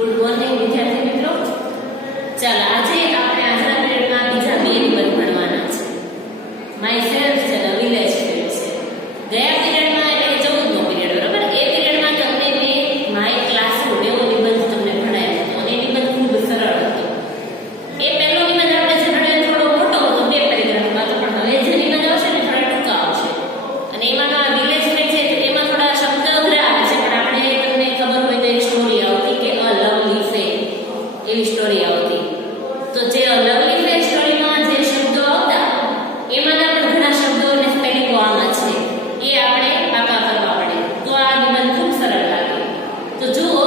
Good morning વિદ્યાર્થી મિત્રો. ચાલો આજે આપણે આજના પીરિયડમાં બીજા બે નિબંધ ભણવાના છે. માય સેલ્ફ છે ને વિલેજ ફેર છે. ગયા પીરિયડમાં એટલે 14નો પીરિયડ બરાબર, એ પીરિયડમાં તમને મેં માય ક્લાસરૂમ એવો નિબંધ તમને ભણાવ્યો હતો અને એ નિબંધ ખૂબ સરળ હતો. એ પહેલો નિબંધ આપણે જનરલી થોડો મોટો હતો, બે પેરેગ્રાફમાં હતો, પણ હવે જે નિબંધ આવશે ને થોડા ટૂંકા આવશે અને એમાં આ વિલેજ ફેર છે એમાં થોડા શબ્દ અઘરા આવે છે, પણ આપણે તમને ખબર હોય તો એક સ્ટોરી આવતી કે અ લવલી ફેર એવી સ્ટોરી આવતી. તો જે અ લવલી ફેર સ્ટોરીમાં જે શબ્દો આવતા એમાંના પણ ઘણા શબ્દો અને સ્પેલિંગો આમાં છે, એ આપણે પાકા કરવા પડે તો આ નિબંધ ખૂબ સરળ લાગે. તો જુઓ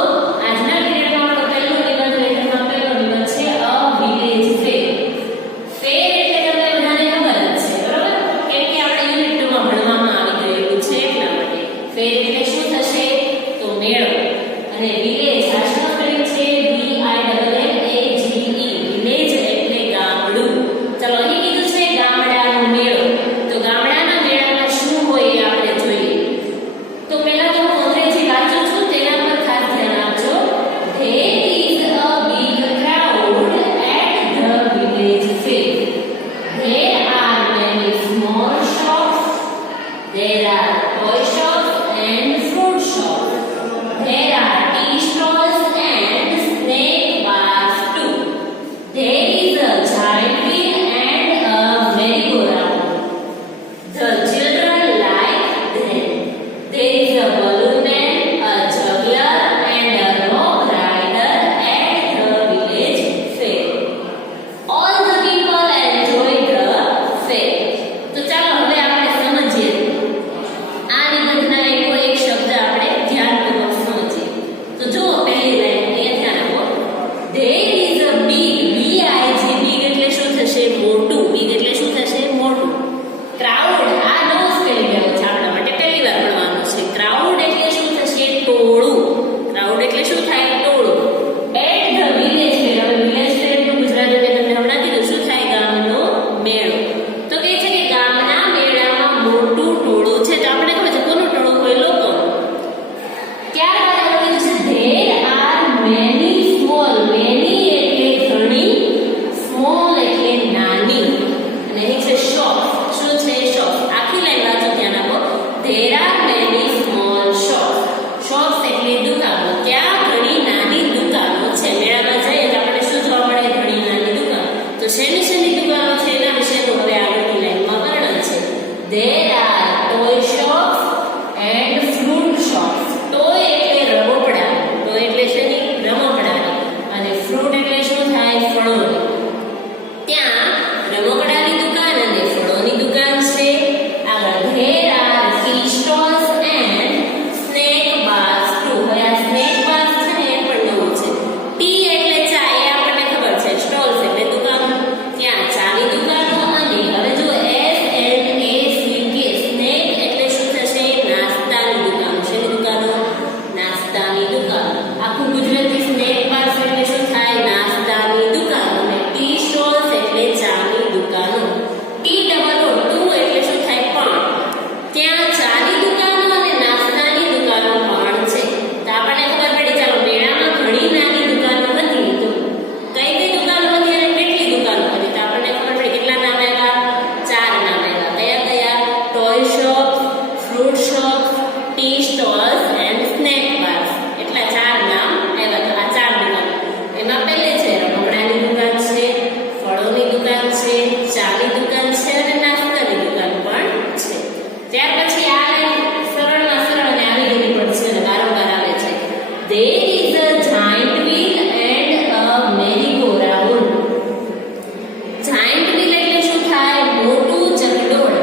આજના પીરિયડમાં આપણો પહેલો નિબંધ લેખનમાં પહેલો નિબંધ છે અ વિલેજ ફેર. ફેર એટલે તમને બધાને ખબર જ છે બરાબર, કેમ કે આપણે યુનિટ 2 માં ભણવામાં આવી ગયેલું છે એટલા માટે. ફેર એટલે શું થશે તો મેળો, અને વિલેજ આ શું સ્પેલિંગ છે વિલેજ એટલે ગામડું. ચલો અહીં કીધું છે ગામડાનો મેળો, તો ગામડાના મેળામાં શું હોય એ આપણે જોઈએ. તો પહેલા તો હું અંગ્રેજી વાંચું છું, તેના પર ખાસ ધ્યાન આપજો. There is a big crowd at the village fair. There are many small shops. There are toy shops and fruit shops. There are tea stalls and snack bars too. There is a giant wheel and a merry-go-round. The children like them. There is a balloon man, a juggler and a rope rider at the village fair. All the people enjoy the fair. તો ચાલો હવે આપણે સમજીએ આ નિબંધના એકો એક શબ્દ આપણે ધ્યાનપૂર્વક સમજીએ. તો જુઓ પહેલી લાઈન અહીંયા ધ્યાન આપો. There is a big, B-I-G, big એટલે શું થશે મોટું, big એટલે શું થશે મોટું. Crowd આ નવો સ્પેલિંગ આવ્યો છે આપણા માટે, પહેલી વાર ભણવાનું છે. Crowd એટલે શું થશે ટોળું. Crowd એટલે શું થાય ટોળું. At the village fair, હવે village fair નું ગુજરાતી મેં તમને હમણાં કીધું શું થાય ગામનો મેળો. તો કહે છે કે ગામના મેળામાં મોટું ટોળું છે, તો આપણે ખબર છે કોનું ટોળું હોય લોકોનું. ત્યારબાદ આપણે કીધું છે there are many small, many એટલે ઘણી, small એટલે નાની, અને અહીં છે shops. શું છે shops? આખી લાઈન વાંચો ધ્યાન આપો. there are many small shops. shops એટલે દુકાનો, ત્યાં ઘણી નાની દુકાનો છે. મેળામાં જઈએ તો આપણે શું જોવા મળે ઘણી નાની દુકાનો. તો શેની શેની દુકાનો છે એના વિશેનું હવે આગળની લાઈનમાં વર્ણન છે. there are toy shops and fruit shops. toy એટલે રમકડા, toy એટલે શેની રમકડાની, અને fruit એટલે શું થાય ફળોની. ત્યાં રમકડાની દુકાન અને ફળોની દુકાન છે. આગળ there are tea stalls and snack bars too. હવે આ snack bars છે ને એ પણ નવું છે. ટી એટલે ચા, એ આપણને ખબર છે. સ્ટોલ્સ એટલે દુકાન, ત્યાં ચાની દુકાનો, અને હવે જો SNACK સ્નેક એટલે શું થશે નાસ્તાની દુકાનો. શેની દુકાનો? નાસ્તાની દુકાનો. આખું ગુજરાતી સ્નેક બાર્સ એટલે શું થાય નાસ્તાની દુકાનો, અને ટી સ્ટોલ્સ એટલે ચાની દુકાનો. TOO એટલે શું થાય પણ, ત્યાં ચાની દુકાનો અને નાસ્તાની દુકાનો પણ છે. તો આપણને ખબર પડી ચાલો મેળામાં ઘણી નાની દુકાનો હતી, તો કઈ કઈ દુકાનો હતી અને કેટલી દુકાનો હતી. તો આપણને ખબર પડી કેટલા નામ આવ્યા? 4 નામ આવ્યા. કયા કયા? Toy shop, fruit shop, tea stalls and snack bars. એટલા 4 નામ આવ્યા. તો આ 4 દુકાનો એમાં પહેલે છે રમકડાની દુકાન છે, ફળોની દુકાન છે, ચાની દુકાન છે અને નાસ્તાની દુકાન પણ છે. ત્યાર પછી આ લાઈન સરળમાં સરળ અને આવી ગયેલી પણ છે અને વારંવાર આવે છે. There is a giant wheel and a merry-go-round. giant wheel એટલે શું થાય મોટું ચકડોળ.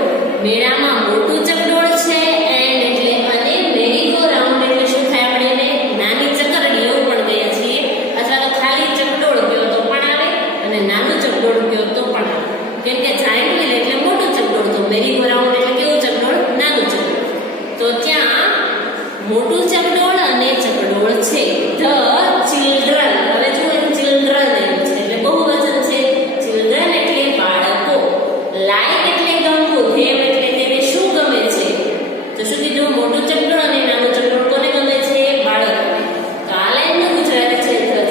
મેળામાં મોટું ચકડોળ છે, and એટલે અને merry-go-round એટલે શું થાય આપણે એને નાની ચકરડી એવું પણ કહીએ છીએ, અથવા તો ખાલી ચકડોળ કહો તો પણ આવે અને નાનું ચકડોળ કહો તો પણ આવે. કેમ કે giant wheel એટલે મોટું ચકડોળ, તો merry-go-round એટલે કેવું ચકડોળ? નાનું ચકડોળ. તો ત્યાં મોટું ચકડોળ અને ચકડોળ છે. The children, હવે જો children એમ છે એટલે બહુવચન છે. children એટલે બાળકો. like એટલે ગમવું, them એટલે તેને શું ગમે છે. તો શું કીધું? મોટું ચકડોળ અને નાનું ચકડોળ કોને ગમે છે? બાળકોને. તો આ લાઈનનું ગુજરાતી છે the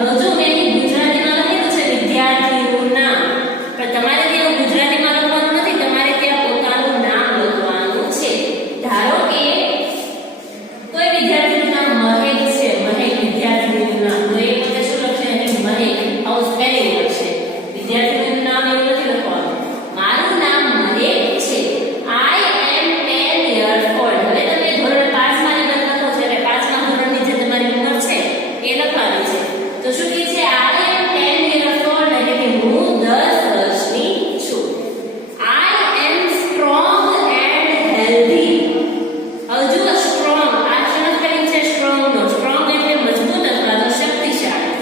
હવે જો મેં ગુજરાતીમાં લખેલું છે વિદ્યાર્થીનું નામ, પણ તમારે તેનું ગુજરાતીમાં લખવાનું નથી, તમારે ત્યાં પોતાનું નામ લખવાનું છે. ધારો કે કોઈ વિદ્યાર્થીનું નામ મહેક છે, મહેક વિદ્યાર્થીનું નામ, તો એ પોતે શું લખશે? મહેક. આવું સ્પેલિંગ લખશે. વિદ્યાર્થીનું નામ એવું નથી લખવાનું. મારું નામ મહેક છે. I am 10 years old. હવે તમે ધોરણ 5 માં નંબર લખો છો એટલે 5મા ધોરણની જે તમારી ઉંમર છે એ લખવાની છે. તો શું કહે છે? I am 10 years old એટલે કે હું 10 વર્ષની છું. I am strong and healthy. હવે જુઓ સ્ટ્રોંગ, આ શબ્દ સ્પેલિંગ છે સ્ટ્રોંગ નો. સ્ટ્રોંગ એટલે મજબૂત અથવા તો શક્તિશાળી.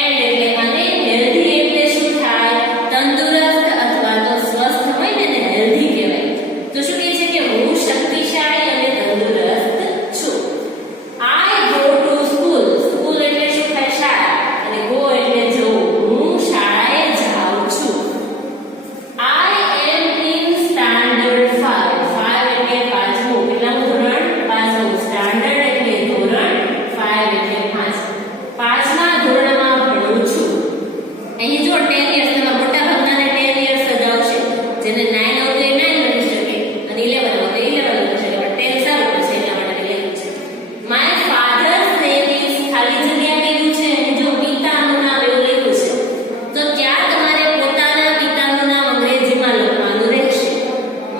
એન્ડ એટલે અને હેલ્ધી એટલે શું થાય? તંદુરસ્ત અથવા તો સ્વસ્થ હોય ને એને હેલ્ધી કહેવાય. તો શું કહે છે કે હું શક્તિશાળી અને તંદુરસ્ત છું. I go to school. School એટલે શું થાય? શાળા. અને go એટલે જવું. હું શાળાએ જાઉં છું. I am in standard 5. 5 એટલે પાંચમું. કેટલામું ધોરણ? પાંચમું. સ્ટાન્ડર્ડ એટલે ધોરણ, 5 એટલે પાંચમું. 5મા ધોરણમાં ભણું છું. અહીં જો 10 years, તેમાં મોટા ભાગનાને 10 years જ આવશે. જેને 9 આવડે એ 9 લખી શકે અને 11 આવડે 11 લખી શકે, પણ 10 સારું પડશે એટલા માટે લખ્યું છે. My father's name is ખાલી જગ્યા કીધું છે અને જો પિતાનું નામ એવું લખ્યું છે તો ત્યાં તમારે પોતાના પિતાનું નામ અંગ્રેજીમાં લખવાનું રહેશે.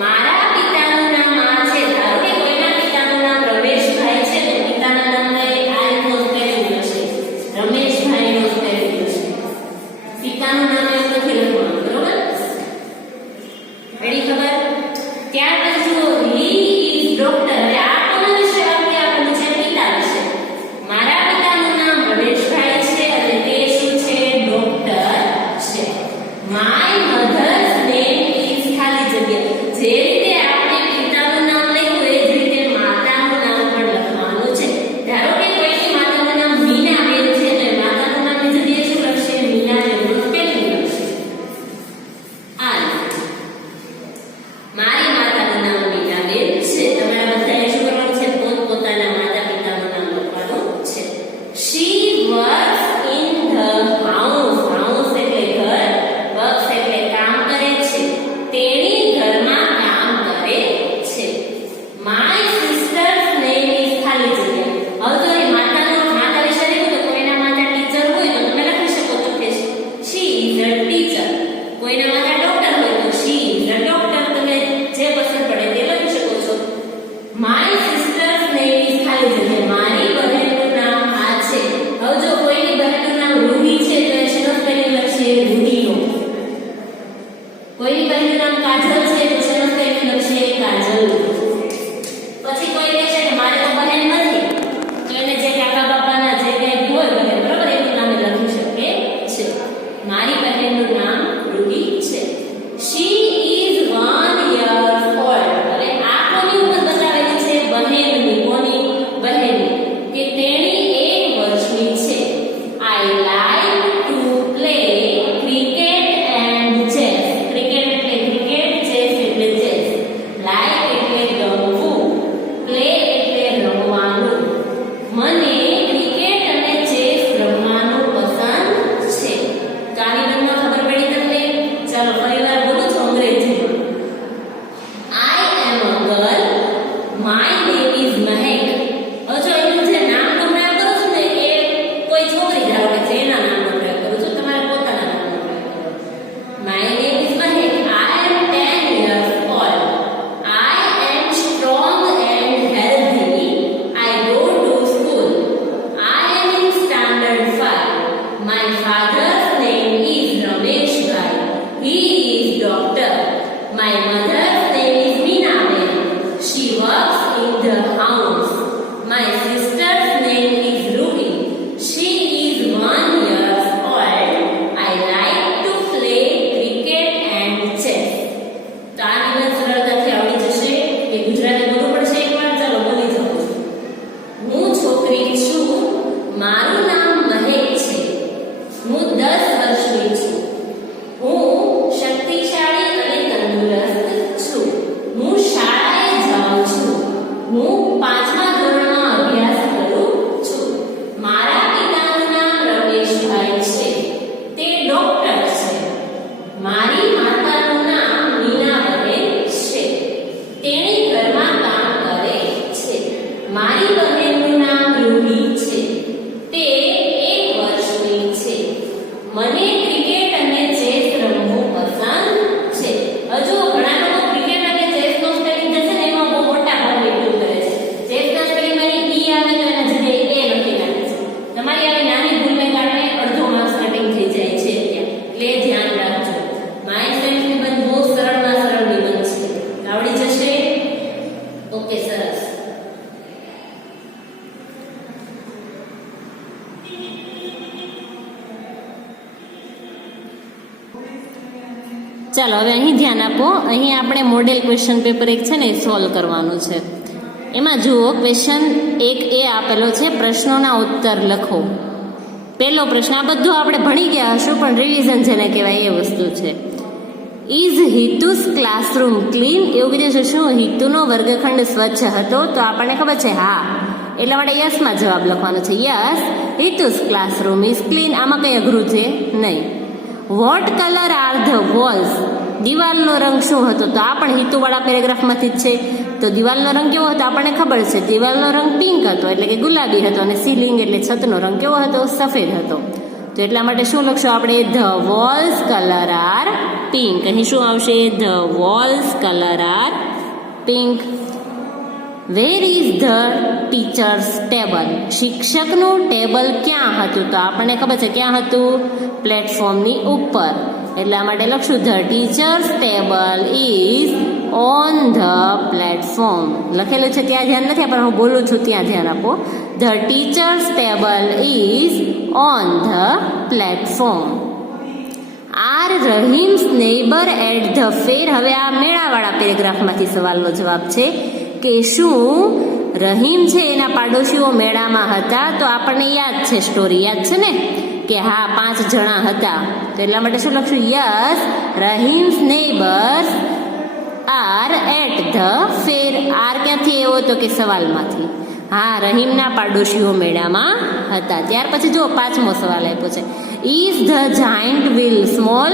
મારા પિતાનું નામ આ છે. ધારો કે કોઈના પિતાનું નામ રમેશભાઈ છે તો પિતાના નામને આ રીતનો સ્પેલિંગ હશે. રમેશભાઈનો સ્પેલિંગ હશે. પિતાનું નામ એવું નથી લખવાનું, બરોબર? રેડી? ખબર? ત્યાર પછી જુઓ he is doctor. હવે આ કોના વિશે વાક્ય આપેલું છે? પિતા વિશે. મારા પિતાનું નામ રમેશભાઈ છે અને તે શું છે? ડોક્ટર છે. My mother's name is ખાલી જગ્યા. જે રીતે આપણે પિતાનું નામ લખ્યું એ જ રીતે માતાનું નામ પણ લખવાનું છે. ધારો કે કોઈની માતાનું નામ મીનાબેન છે તો એ માતાનું નામની જગ્યાએ શું લખશે? મીનાબેનનું સ્પેલિંગ લખશે. આ રીતે. મારી માતાનું નામ મીનાબેન છે. તમારા બધાએ શું કરવાનું છે? પોતપોતાના માતા પિતાનું નામ લખવાનું છે. She works in the house. House એટલે ઘર, works એટલે કામ કરે છે. તેણી ઘરમાં કામ કરે છે. My sister's name is ખાલી જગ્યા. હવે તો એ માતા વિશે લખ્યું તો કોઈના માતા ટીચર હોય તો તમે લખી શકો છો કે she is a teacher. કોઈના માતા ડોક્ટર હોય તો she is a doctor. તમે જે પસંદ પડે તે લખી શકો છો. My sister's name is ખાલી જગ્યા. મારી બહેનનું નામ આ છે. હવે જો કોઈની બહેનનું નામ રૂહી છે તો એ શેનો સ્પેલિંગ લખશે? રૂહીનો. કોઈની બહેનનું નામ કાજલ છે તો શેનો સ્પેલિંગ લખશે? કાજલ. પછી કોઈ કહે છે કે મારે તો બહેન નથી તો એને જે કાકા બાપાના જે કંઈ હોય બહેન, બરોબર, એનું નામ એ લખી શકે છે. મારી બહેનનું નામ રૂહી છે. She is 1 year old. હવે આ કોની ઉંમર બતાવેલી છે? બહેનની. કોની? બહેનની. કે તેણી 1 વર્ષની છે. I like to play cricket and chess. Cricket એટલે ક્રિકેટ, ચેસ એટલે ચેસ. Like એટલે ગમવું, play એટલે રમવાનું. મને ક્રિકેટ અને ચેસ રમવાનું પસંદ છે. તો આની રમવા ખબર પડી તમને? ચાલો ફરીવાર બોલું છું અંગ્રેજીમાં. I am a girl. My name is Mehak. હવે જો એનું જે નામનો પ્રયોગ કરું છું ને એ કોઈ છોકરી ધારો કે છે એના નામનો પ્રયોગ કરું છું, તમારે પોતાના નામનો પ્રયોગ કરો. My name is Mehak. I am 10 years old. I am strong and healthy. I go to school. I am in standard 5. My father's name is Rameshbhai. He is doctor. My mother's name is Meenaben. She works in the house. My sister's name is Ruhi. She is 1 year old. I like to play cricket and chess. તો આ નિબંધ સરળતાથી આવડી જશે. એ ગુજરાતી બોલવું પડશે એકવાર. ચાલો બોલી જાઓ. હું છોકરી છું. મારું નામ મહેક છે. હું 10 વર્ષની છું. હું શક્તિશાળી અને તંદુરસ્ત છું. ચાલો હવે અહીં ધ્યાન આપો. અહીં આપણે મોડેલ ક્વેશ્ચન પેપર એક છે ને એ સોલ્વ કરવાનું છે. એમાં જુઓ ક્વેશ્ચન 1A આપેલો છે, પ્રશ્નોના ઉત્તર લખો. પહેલો પ્રશ્ન, આ બધું આપણે ભણી ગયા હશું પણ રિવિઝન જેને કહેવાય એ વસ્તુ છે. Is Hitu's classroom clean? એવું કીધું છે. શું હિતુનો વર્ગખંડ સ્વચ્છ હતો? તો આપણને ખબર છે હા, એટલા માટે યસમાં જવાબ લખવાનો છે. Yes, Hitu's classroom is clean. આમાં કંઈ અઘરું છે નહીં. What colour are the walls? દિવાલનો રંગ શું હતો? તો આ પણ હિતુવાળા પેરેગ્રાફમાંથી જ છે. તો દિવાલનો રંગ કેવો હતો? આપણને ખબર છે, દિવાલનો રંગ પિંક હતો, એટલે કે ગુલાબી હતો. અને સીલિંગ એટલે છતનો રંગ કેવો હતો? સફેદ હતો. તો એટલા માટે શું લખશો આપણે? The walls colour are pink. અહીં શું આવશે? The walls colour are pink. Where is the teacher's table? શિક્ષકનું ટેબલ ક્યાં હતું? તો આપણને ખબર છે ક્યાં હતું? પ્લેટફોર્મની ઉપર. એટલા માટે લખશું the teacher's table is on the platform. લખેલું છે ત્યાં ધ્યાન નથી, પણ હું બોલું છું ત્યાં ધ્યાન આપો. The teacher's table is on the platform. Are Rahim's neighbour at the fair? હવે આ મેળાવાળા પેરેગ્રાફમાંથી સવાલનો જવાબ છે કે શું રહીમ છે એના પાડોશીઓ મેળામાં હતા? તો આપણને યાદ છે, સ્ટોરી યાદ છે ને કે હા 5 જણા હતા. તો એટલા માટે શું લખશું? Yes, Rahim's neighbours are at the fair. Are ક્યાંથી એવો તો કે સવાલમાંથી. હા, રહીમના પાડોશીઓ મેળામાં હતા. ત્યાર પછી જો 5મો સવાલ આપ્યો છે. Is the giant wheel small?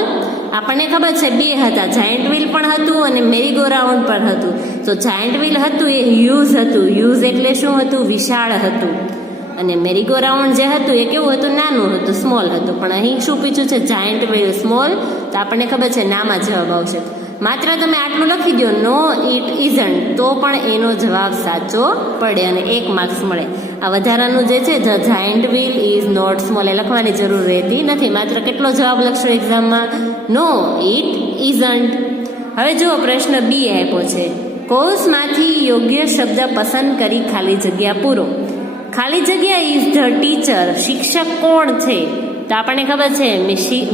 આપણને ખબર છે 2 હતા, જાયન્ટ વ્હીલ પણ હતું અને મેરીગો રાઉન્ડ પણ હતું. તો જાયન્ટ વ્હીલ હતું એ હ્યુઝ હતું. હ્યુઝ એટલે શું હતું? વિશાળ હતું. અને મેરીગો રાઉન્ડ જે હતું એ કેવું હતું? નાનું હતું, સ્મોલ હતું. પણ અહીં શું પૂછ્યું છે? Giant wheel small. તો આપણને ખબર છે નામાં જવાબ આવશે. માત્ર તમે આટલું લખી દો, નો ઇટ ઇઝન્ટ, તો પણ એનો જવાબ સાચો પડે અને 1 માર્ક્સ મળે. આ વધારાનું જે છે the giant wheel is not small એ લખવાની જરૂર રહેતી નથી. માત્ર કેટલો જવાબ લખશો એક્ઝામમાં? No it isn't. હવે જુઓ પ્રશ્ન બી આપ્યો છે. કૌંસમાંથી યોગ્ય શબ્દ પસંદ કરી ખાલી જગ્યા પૂરો. ખાલી જગ્યા ઇઝ ધ ટીચર. શિક્ષક કોણ છે? તો આપણને ખબર છે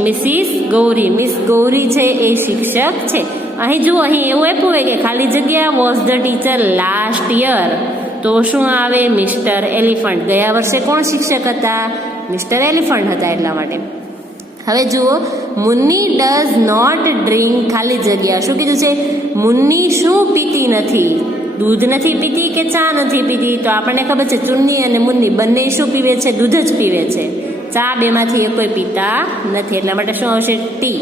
મિસિસ ગૌરી. મિસ ગૌરી છે એ શિક્ષક છે. અહીં જુઓ, અહીં એવું આપ્યું હોય કે ખાલી જગ્યા was the teacher last year. તો શું આવે? Mister elephant. ગયા વર્ષે કોણ શિક્ષક હતા? મિસ્ટર એલિફન્ટ હતા. એટલા માટે હવે જુઓ, મુન્ની ડઝ નોટ ડ્રિંક ખાલી જગ્યા. શું કીધું છે? મુન્ની શું પીતી નથી? દૂધ નથી પીતી કે ચા નથી પીતી? તો આપણને ખબર છે ચુન્ની અને મુન્ની બંને શું પીવે છે? દૂધ જ પીવે છે. ચા બેમાંથી એ કોઈ પીતા નથી. એટલા માટે શું આવશે? T.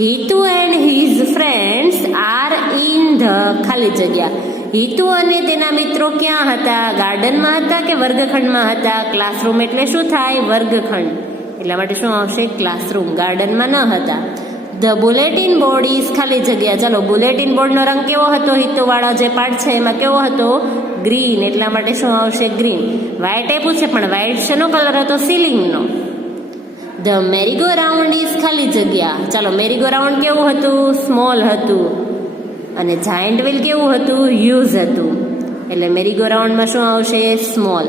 Hitu and his friends are in the ખાલી જગ્યા. હિતુ અને તેના મિત્રો ક્યાં હતા? ગાર્ડનમાં હતા કે વર્ગખંડમાં હતા? ક્લાસરૂમ એટલે શું થાય? વર્ગખંડ. એટલા માટે શું આવશે? ક્લાસરૂમ. ગાર્ડનમાં ન હતા. ધ બુલેટિન બોર્ડ ઇઝ ખાલી જગ્યા. ચાલો, બુલેટિન બોર્ડનો રંગ કેવો હતો? હિતુવાળો જે પાર્ટ છે એમાં કેવો હતો? ગ્રીન. એટલા માટે શું આવશે? ગ્રીન. વ્હાઇટ આપ્યું છે પણ વ્હાઇટ શેનો કલર હતો? સીલિંગનો. ધ મેરીગો રાઉન્ડ ઇઝ ખાલી જગ્યા. ચાલો, મેરીગો રાઉન્ડ કેવું હતું? સ્મોલ હતું. અને જાયન્ટ વ્હીલ કેવું હતું? હ્યુઝ હતું. એટલે મેરીગો રાઉન્ડમાં શું આવશે? સ્મોલ.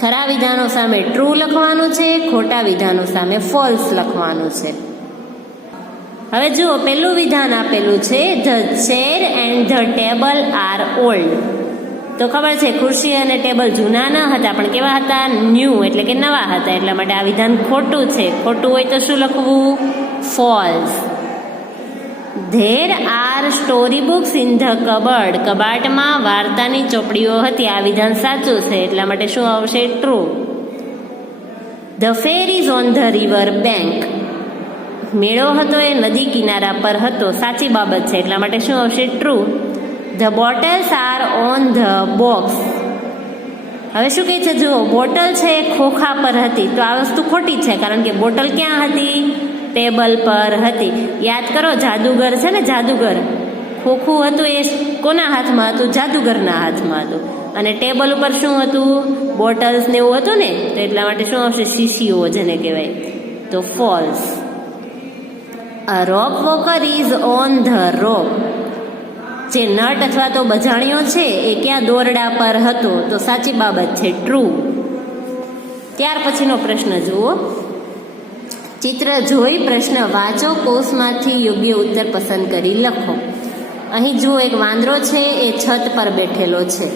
ખરા વિધાનો સામે ટ્રુ લખવાનું છે, ખોટા વિધાનો સામે ફોલ્સ લખવાનું છે. હવે જુઓ, પહેલું વિધાન આપેલું છે the chair and the table are old. તો ખબર છે ખુરશી અને ટેબલ જૂના ન હતા પણ કેવા હતા? ન્યૂ, એટલે કે નવા હતા. એટલા માટે આ વિધાન ખોટું છે. ખોટું હોય તો શું લખવું? False. There are story books in the cupboard. કબાટમાં વાર્તાની ચોપડીઓ હતી. આ વિધાન સાચું છે. એટલા માટે શું આવશે? True. The fair is on the river bank. મેળો હતો એ નદી કિનારા પર હતો. સાચી બાબત છે. એટલા માટે શું આવશે? True. The bottles are on the box. હવે શું કહે છે? જુઓ, બોટલ છે ખોખા પર હતી. તો આ વસ્તુ ખોટી છે, કારણ કે બોટલ ક્યાં હતી? ટેબલ પર હતી. યાદ કરો, જાદુગર છે ને, જાદુગર. ખોખું હતું એ કોના હાથમાં હતું? જાદુગરના હાથમાં હતું. અને ટેબલ ઉપર શું હતું? બોટલ્સ ને એવું હતું ને. તો એટલા માટે શું આવશે? શીશીઓ જેને કહેવાય. તો false. A rope walker is on the રોપ. જે નટ અથવા તો બજાણીઓ છે એ ક્યાં? દોરડા પર હતો. તો સાચી બાબત છે. ટ્રુ. ત્યાર પછીનો પ્રશ્ન જુઓ. ચિત્ર જોઈ પ્રશ્ન વાંચો, કોષમાંથી યોગ્ય ઉત્તર પસંદ કરી લખો. અહીં જુઓ, એક વાંદરો છે એ છત પર બેઠેલો છે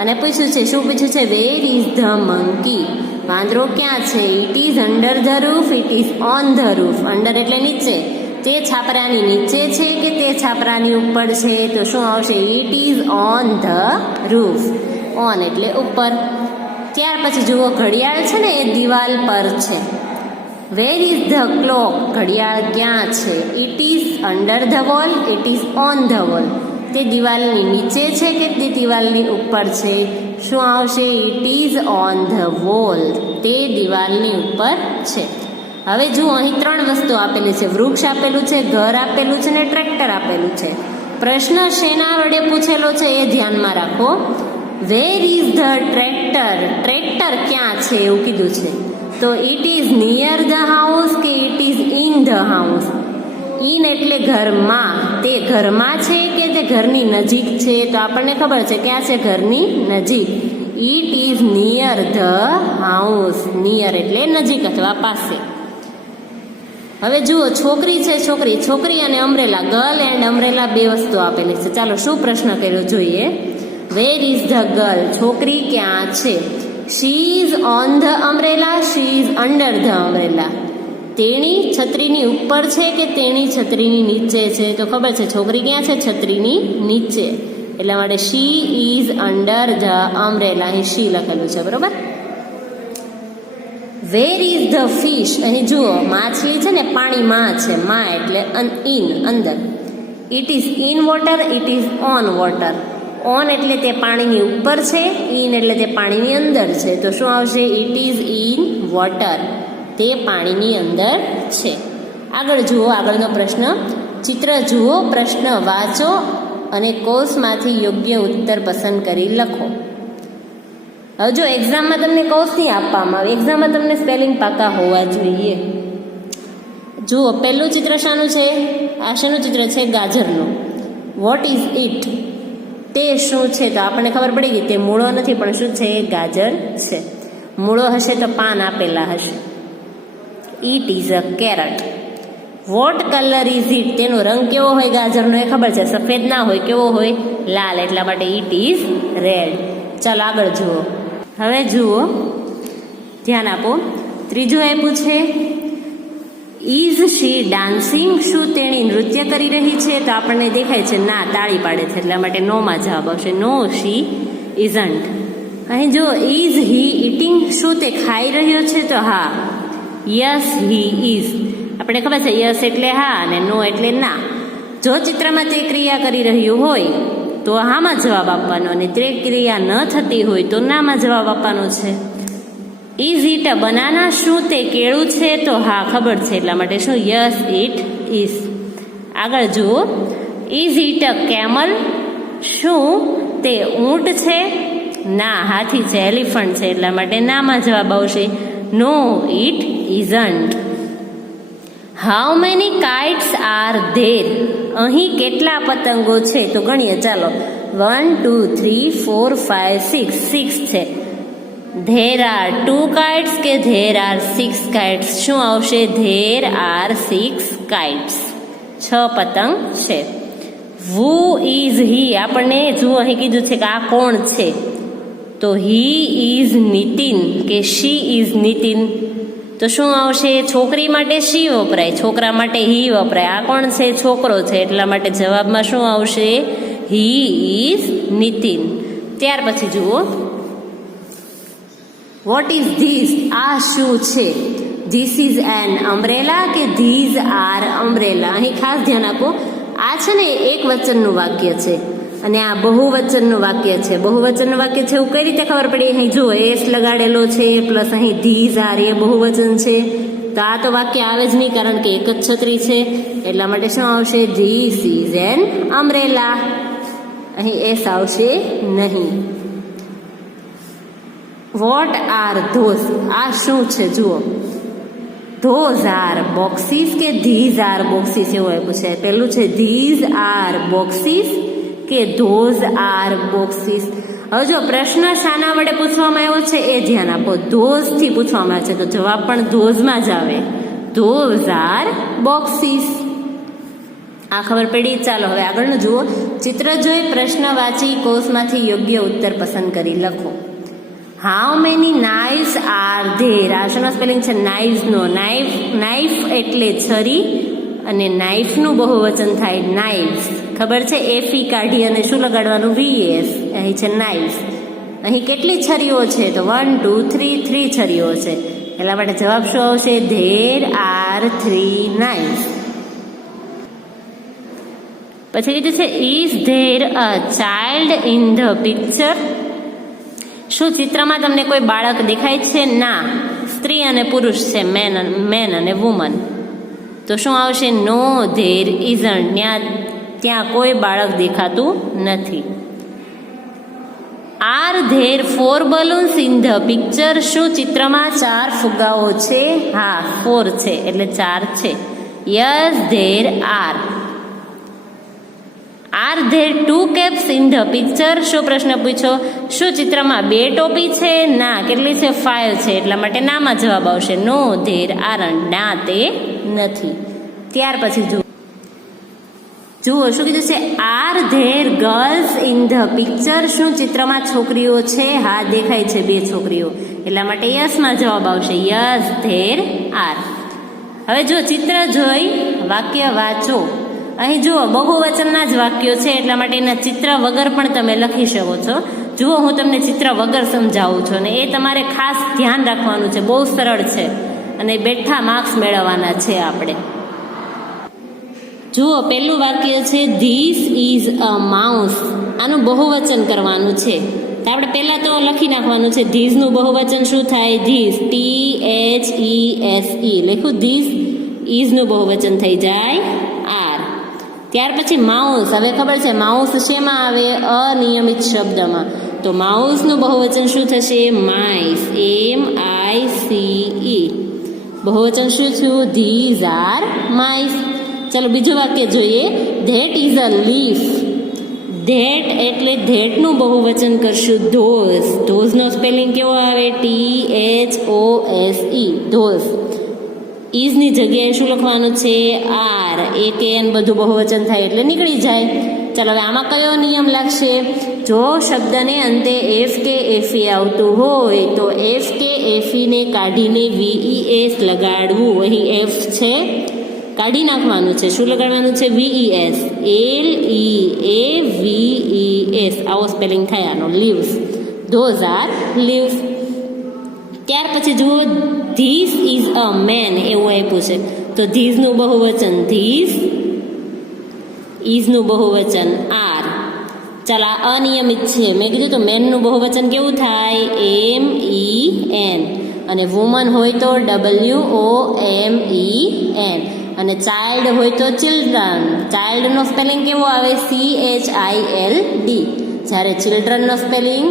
અને પૂછ્યું છે, શું પૂછ્યું છે? વેર ઇઝ ધ મંકી? વાંદરો ક્યાં છે? It is under the roof, it is on the roof. Under એટલે નીચે, તે છાપરાની નીચે છે કે તે છાપરાની ઉપર છે? તો શું આવશે? It is on the roof. On એટલે ઉપર. ત્યાર પછી જુઓ, ઘડિયાળ છે ને એ દિવાલ પર છે. વેર ઇઝ ધ ક્લોક? ઘડિયાળ ક્યાં છે? It is under the wall, it is on the wall. તે દિવાલની નીચે છે કે તે દિવાલની ઉપર છે? શું આવશે? It is on the wall. તે દિવાલની ઉપર છે. હવે જુઓ, અહીં 3 વસ્તુ આપેલી છે. વૃક્ષ આપેલું છે, ઘર આપેલું છે ને ટ્રેક્ટર આપેલું છે. પ્રશ્ન શેના વડે પૂછેલો છે એ ધ્યાનમાં રાખો. Where is the tractor? Tractor ક્યાં છે એવું કીધું છે. તો it is near the house કે it is in the house? In એટલે ઘરમાં. તે ઘરમાં છે કે તે ઘરની નજીક છે? તો આપણને ખબર છે ક્યાં છે? ઘરની નજીક. It is near the house. Near એટલે નજીક અથવા પાસે. હવે જુઓ, છોકરી છે, છોકરી અને અમ્બ્રેલા, ગર્લ એન્ડ અમ્બ્રેલા 2 વસ્તુ આપેલી છે. ચાલો શું પ્રશ્ન કર્યો જોઈએ. Where is the girl? છોકરી ક્યાં છે? She is on the umbrella, she is under the umbrella? તેણી છત્રીની ઉપર છે કે તેણી છત્રીની નીચે છે? તો ખબર છે છોકરી ક્યાં છે? છત્રીની નીચે. એટલા માટે she is under the umbrella. અહીં શી લખેલું છે, બરોબર. Where is the fish? અહીં જુઓ, માછલી છે ને પાણીમાં છે. માં એટલે ઇન, અંદર. It is in water, it is on water. On એટલે તે પાણીની ઉપર છે, ઇન એટલે તે પાણીની અંદર છે. તો શું આવશે? It is in water. તે પાણીની અંદર છે. આગળ જુઓ, આગળનો પ્રશ્ન. ચિત્ર જુઓ, પ્રશ્ન વાંચો અને કૌંસમાંથી યોગ્ય ઉત્તર પસંદ કરી લખો. હવે જો એક્ઝામમાં તમને કૌંસ નહીં આપવામાં આવે, એક્ઝામમાં તમને સ્પેલિંગ પાકા હોવા જોઈએ. જુઓ, પહેલું ચિત્ર શાનું છે? આ શાનું ચિત્ર છે? ગાજરનું. What is it? તે શું છે? તો આપણને ખબર પડી ગઈ, તે મૂળો નથી પણ શું છે? ગાજર છે. મૂળો હશે તો પાન આપેલા હશે. It is a carrot. What colour is it? તેનો રંગ કેવો હોય ગાજરનો એ ખબર છે, સફેદ ના હોય. કેવો હોય? લાલ. એટલા માટે ઇટ ઇઝ રેડ. ચાલો આગળ જુઓ. હવે જુઓ, ધ્યાન આપો. ત્રીજું આપ્યું છે, ઇઝ શી ડાન્સિંગ? શું તેણી નૃત્ય કરી રહી છે? તો આપણને દેખાય છે ના, તાળી પાડે છે. એટલા માટે નોમાં જવાબ આવશે. નો, શી ઇઝન્ટ. અહીં જો, ઇઝ હી ઇટિંગ? શું તે ખાઈ રહ્યો છે? તો હા. Yes he is. આપણે ખબર છે યસ એટલે હા અને નો એટલે ના. જો ચિત્રમાં તે ક્રિયા કરી રહ્યું હોય તો હામાં જવાબ આપવાનો, અને તે ક્રિયા ન થતી હોય તો નામાં જવાબ આપવાનો છે. Is it a banana? શું તે કેળું છે? તો હા, ખબર છે. એટલા માટે શું? Yes it is. આગળ જુઓ, ઇઝ ઇટ અ કેમલ? શું તે ઊંટ છે? ના, હાથી છે, એલિફન્ટ છે. એટલા માટે નામાં જવાબ આવશે. No, it isn't. How many kites are there? અહીં કેટલા પતંગો છે? તો ગણીએ, ચાલો. 1 2 3 4 5 6. 6 છે. ધેર આર 2 કાઇટ્સ કે ધેર આર 6 કાઇટ્સ? શું આવશે? There are 6 kites. 6 પતંગ છે. Who is he? આપણને જુઓ, અહીં કીધું છે કે આ કોણ છે? તો હી ઇઝ નીતિન કે શી ઇઝ નીતિન? તો શું આવશે? છોકરી માટે શી વપરાય, છોકરા માટે હી વપરાય. આ કોણ છે? છોકરો છે. એટલા માટે જવાબમાં શું આવશે? He is Nitin. ત્યાર પછી જુઓ, વોટ ઇઝ ધીસ? આ શું છે? ધીસ ઇઝ એન અમ્બ્રેલા કે ધીઝ આર અમ્બ્રેલા? અહીં ખાસ ધ્યાન આપો, આ છે ને એક વચનનું વાક્ય છે અને આ બહુવચનનું વાક્ય છે. બહુવચનનું વાક્ય છે એવું કઈ રીતે ખબર પડી? અહીં જુઓ, એસ લગાડેલો છે પ્લસ અહીં ધીઝ આર, એ બહુવચન છે. તો આ તો વાક્ય આવે જ નહીં, કારણ કે એક જ છત્રી છે. એટલા માટે શું આવશે? This is an umbrella. અહીં એસ આવશે નહીં. What are those? આ શું છે? જુઓ, ધોઝ આર બોક્સીસ કે ધીઝ આર બોક્સીસ એવું આપ્યું છે. પેલું છે ધીઝ આર બોક્સીસ કે ધોઝ આર બોક્સીસ. હવે જો પ્રશ્ન શાના વડે પૂછવામાં આવ્યો છે એ ધ્યાન આપો. ધોઝથી પૂછવામાં આવે છે તો જવાબ પણ ધોઝમાં જ આવે. Those are boxes. આ ખબર પડી. ચાલો હવે આગળનું જુઓ. ચિત્ર જોઈ પ્રશ્ન વાંચી કોષમાંથી યોગ્ય ઉત્તર પસંદ કરી લખો. How many knives are there. આ શેનો સ્પેલિંગ છે? નાઇવ્સનો. નાઇફ એટલે છરી અને નાઇફનું બહુવચન થાય નાઇવ્સ. ખબર છે? એફી કાઢી અને શું લગાડવાનું? વીએસ. અહીં છે નાઇવ્સ. અહીં કેટલી છરીઓ છે? તો 1 2 3 3 છરીઓ છે. એટલા માટે જવાબ શું આવશે? There are 3 નાઇવ્સ. પછી કીધું છે is there a child in the picture. શું ચિત્રમાં તમને કોઈ બાળક દેખાય છે? ના. સ્ત્રી અને પુરુષ છે, મેન અને વુમન. તો શું આવશે? No there isn't. ત્યાં કોઈ બાળક દેખાતું નથી. Are there 4 balloons in the picture. શું ચિત્રમાં 4 ફુગ્ગાઓ છે? હા, 4 છે એટલે 4 છે. Yes there are. Are there 2 caps in the picture. શું પ્રશ્ન પૂછ્યો? શું ચિત્રમાં 2 ટોપી છે? ના. કેટલી છે? 5 છે. એટલા માટે નામાં જવાબ આવશે. No there aren't. ના, તે નથી. ત્યાર પછી જુઓ શું કીધું છે? Are there girls in the picture. શું ચિત્રમાં છોકરીઓ છે? હા, દેખાય છે 2 છોકરીઓ. એટલા માટે યસમાં જવાબ આવશે. Yes there are. હવે જો ચિત્ર જોઈ વાક્ય વાંચો. અહીં જુઓ બહુવચનના જ વાક્યો છે એટલા માટે એના ચિત્ર વગર પણ તમે લખી શકો છો. જુઓ હું તમને ચિત્ર વગર સમજાવું છું અને એ તમારે ખાસ ધ્યાન રાખવાનું છે. બહુ સરળ છે અને બેઠા માર્ક્સ મેળવવાના છે આપણે. જુઓ પહેલું વાક્ય છે ધીસ ઇઝ અ માઉસ. આનું બહુવચન કરવાનું છે તો આપણે પહેલા તો લખી નાખવાનું છે ધીસનું બહુવચન શું થાય? ધીસ. THESE લખ્યું. ધીસ ઇઝનું બહુવચન થઈ જાય આર. ત્યાર પછી માઉસ. હવે ખબર છે માઉસ શેમાં આવે? અનિયમિત શબ્દમાં. તો માઉસનું બહુવચન શું થશે? માઇસ. MICE. બહુવચન શું થયું? These are mice. ચાલો બીજું વાક્ય જોઈએ. That is a leaf. That એટલે ધેટનું બહુવચન કરશું ધોઝ. ધોઝનો સ્પેલિંગ કેવો આવે? THOSE. ધોઝ. ઇઝની જગ્યાએ શું લખવાનું છે? આર. AKN બધું બહુવચન થાય એટલે નીકળી જાય. ચાલો હવે આમાં કયો નિયમ લાગશે? જો શબ્દને અંતે એફ કે એફી આવતું હોય તો એફ કે એફીને કાઢીને VES લગાડવું. અહીં એફ છે, કાઢી નાખવાનું છે. શું લગાડવાનું છે? VES. LEAVES. આવો સ્પેલિંગ થાય આનો. લીવ્સ. Those are leaves. ત્યાર પછી જુઓ ધીસ ઇઝ અ મેન એવું આપ્યું છે તો ધીસનું બહુવચન ધીસ. ઇઝનું બહુવચન આર. ચાલ આ અનિયમિત છે. મેં કીધું તો મેનનું બહુવચન કેવું થાય? MEN. અને વુમન હોય તો WOMEN. અને ચાઇલ્ડ હોય તો ચિલ્ડ્રન. ચાઇલ્ડનો સ્પેલિંગ કેવો આવે? CHILD. જ્યારે ચિલ્ડ્રનનો સ્પેલિંગ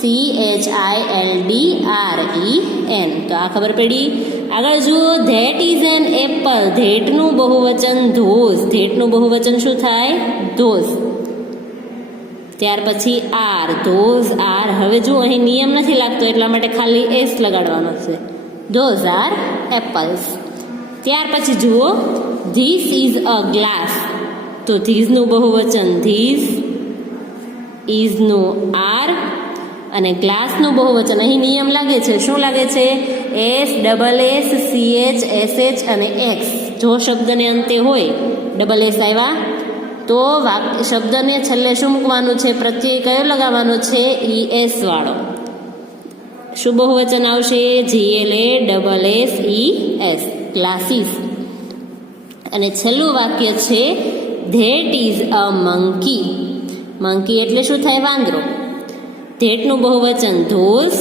CHILDREN. તો આ ખબર પડી. આગળ જુઓ ધેટ ઇઝ એન એપલ. ધેટનું બહુવચન ધોઝ. ધેટનું બહુવચન શું થાય? ધોઝ. ત્યાર પછી આર. Those are. હવે જુઓ અહીં નિયમ નથી લાગતો એટલા માટે ખાલી એસ લગાડવાનો છે. Those are apples. ત્યાર પછી જુઓ ધીસ ઇઝ અ ગ્લાસ. તો ધીઝનું બહુવચન ધીસ. ઇઝનું આર. અને ગ્લાસનું બહુવચન અહીં નિયમ લાગે છે. શું લાગે છે? SSSCH અને X. જો શબ્દને અંતે હોય SS આવ્યા તો શબ્દને છેલ્લે શું મૂકવાનું છે? પ્રત્યય કયો લગાવવાનો છે? ES વાળો. શું બહુવચન આવશે? GLASSES. ગ્લાસીસ. અને છેલ્લું વાક્ય છે that is a monkey. Monkey એટલે શું થાય? વાંદરો. ધેટનું બહુવચન ધોઝ.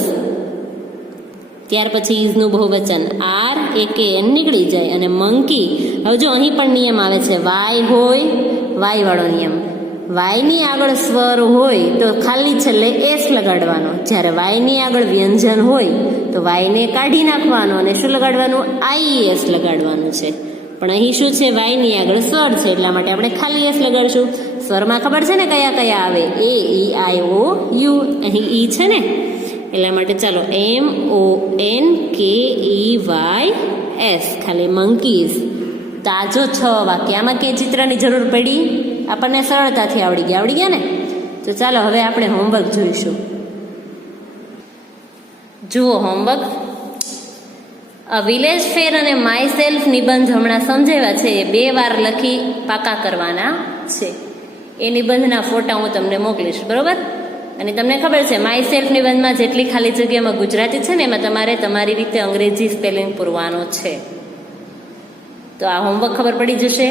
ત્યાર પછી ઇઝનું બહુવચન આર. AKN નીકળી જાય. અને મંકી. હવે જો અહીં પણ નિયમ આવે છે. વાય હોય, વાય વાળો નિયમ. વાયની આગળ સ્વર હોય તો ખાલી છેલ્લે એસ લગાડવાનો. જ્યારે વાયની આગળ વ્યંજન હોય તો વાયને કાઢી નાખવાનો અને શું લગાડવાનું? IES લગાડવાનું છે. પણ અહીં શું છે? વાયની આગળ સ્વર છે એટલા માટે આપણે ખાલી એસ લગાડશું. સ્વરમાં ખબર છે ને કયા કયા આવે? A E I O U. અહીં ઈ છે ને એટલા માટે ચાલો MONKEYS ખાલી મંકીઝ. તો આ જો 6 વાક્ય. આમાં કે ચિત્રની જરૂર પડી? આપણને સરળતાથી આવડી ગયા ને? તો ચાલો હવે આપણે હોમવર્ક જોઈશું. જુઓ હોમવર્ક. વિલેજ ફેર અને માય સેલ્ફ નિબંધ હમણાં સમજાવ્યા છે, એ 2 વાર લખી પાકા કરવાના છે. એ નિબંધના ફોટા હું તમને મોકલીશ, બરોબર? અને તમને ખબર છે માય સેલ્ફ નિબંધમાં જેટલી ખાલી જગ્યામાં ગુજરાતી છે ને એમાં તમારે તમારી રીતે અંગ્રેજી સ્પેલિંગ પૂરવાનો છે. તો આ હોમવર્ક ખબર પડી જશે.